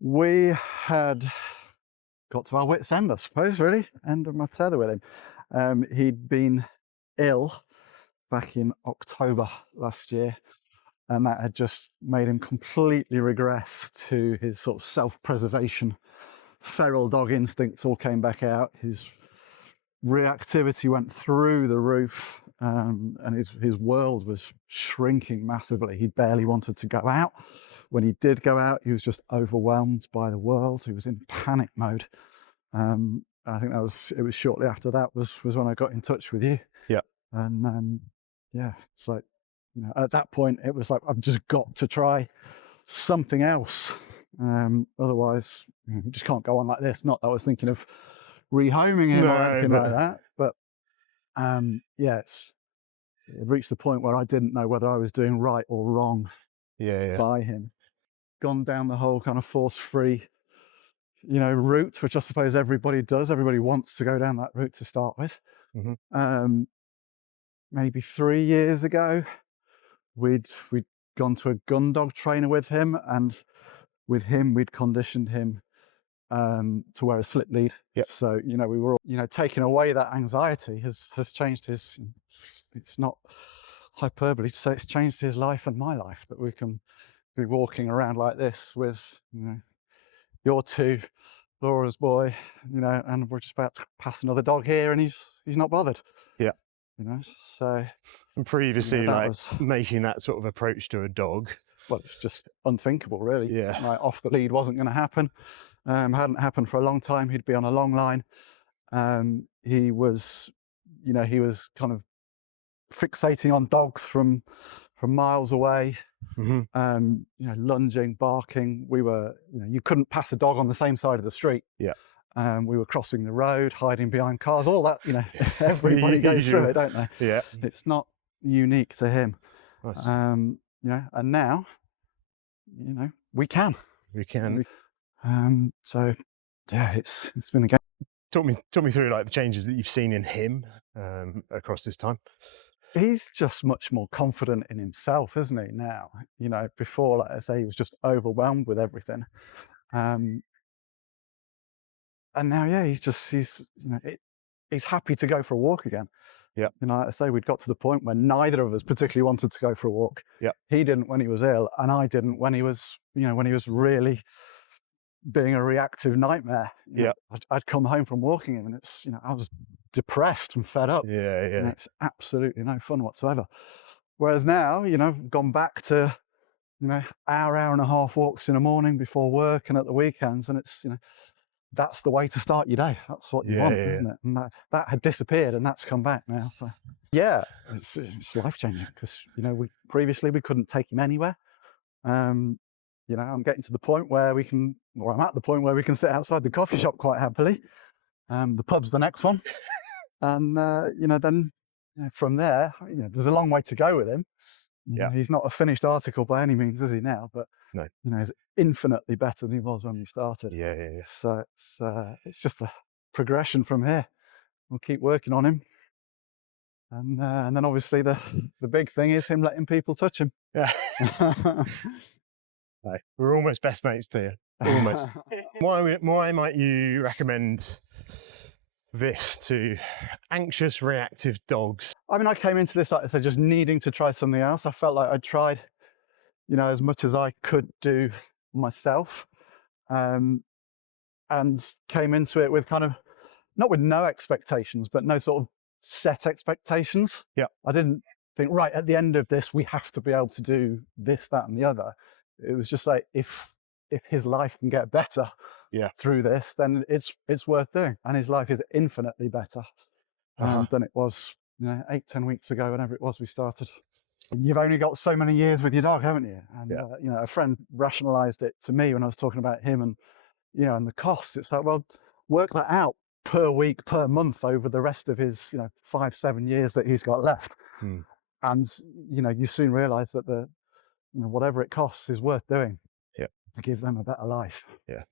We had got to our wits' end, I suppose, really, end of my tether with him. He'd been ill back in October last year, and that had just made him completely regress to his sort of self-preservation. Feral dog instincts all came back out. His reactivity went through the roof, and his world was shrinking massively. He barely wanted to go out. When he did go out, he was just overwhelmed by the world. He was in panic mode. I think it was shortly after that was when I got in touch with you. Yeah. And yeah, it's like, at that point it was like, I've just got to try something else. Otherwise, we just can't go on like this. Not that I was thinking of rehoming him or anything like that, but yeah, it reached the point where I didn't know whether I was doing right or wrong by him. Gone down the whole kind of force-free, route, which I suppose everybody does. Everybody wants to go down that route to start with. Mm-hmm. Maybe 3 years ago, we'd gone to a gun dog trainer with him, and with him we'd conditioned him to wear a slip lead. Yep. So we were all, taking away that anxiety has changed his. It's not hyperbole to say it's changed his life and my life, that we can be walking around like this with your two, Laura's boy, and we're just about to pass another dog here, and he's not bothered. Yeah. So. And previously, making that sort of approach to a dog, well, it's just unthinkable, really. Yeah. Like, off the lead wasn't going to happen. Hadn't happened for a long time. He'd be on a long line. He was kind of fixating on dogs from miles away. Mm-hmm. Lunging, barking. We were, you couldn't pass a dog on the same side of the street. Yeah. We were crossing the road, hiding behind cars, all that, everybody goes through it, don't they? Yeah. It's not unique to him. Nice. And now, we can. So yeah, it's been a game. Talk me through like the changes that you've seen in him across this time. He's just much more confident in himself, isn't he, now? Before, like I say, he was just overwhelmed with everything. And now, yeah, he's happy to go for a walk again. Yeah. Like I say, we'd got to the point where neither of us particularly wanted to go for a walk. Yeah. He didn't when he was ill, and I didn't when he was, really being a reactive nightmare. Yeah. I'd come home from walking him, and it's, I was depressed and fed up. Yeah. It's absolutely no fun whatsoever. Whereas now, I've gone back to, hour and a half walks in the morning before work and at the weekends, and it's, that's the way to start your day. That's what you want, isn't it? And that had disappeared, and that's come back now. So yeah, it's life-changing, because previously we couldn't take him anywhere. I'm getting to the point where I'm at the point where we can sit outside the coffee shop quite happily. The pub's the next one, and then from there, there's a long way to go with him. Yeah. He's not a finished article by any means, is he now? But no, he's infinitely better than he was when we started. Yeah. So it's just a progression from here. We'll keep working on him, and then obviously the big thing is him letting people touch him. Yeah. No, we're almost best mates here. Almost. Why might you recommend this to anxious, reactive dogs? I mean, I came into this, like I said, just needing to try something else. I felt like I'd tried, as much as I could do myself, and came into it with kind of, not with no expectations, but no sort of set expectations. Yeah. I didn't think, right, at the end of this, we have to be able to do this, that, and the other. It was just like, if his life can get better through this, then it's worth doing. And his life is infinitely better than it was 8-10 weeks ago, whenever it was we started. You've only got so many years with your dog, haven't you? And a friend rationalized it to me when I was talking about him and and the costs. It's like, well, work that out per week, per month over the rest of his 5-7 years that he's got left. And you soon realize that whatever it costs is worth doing to give them a better life. Yeah.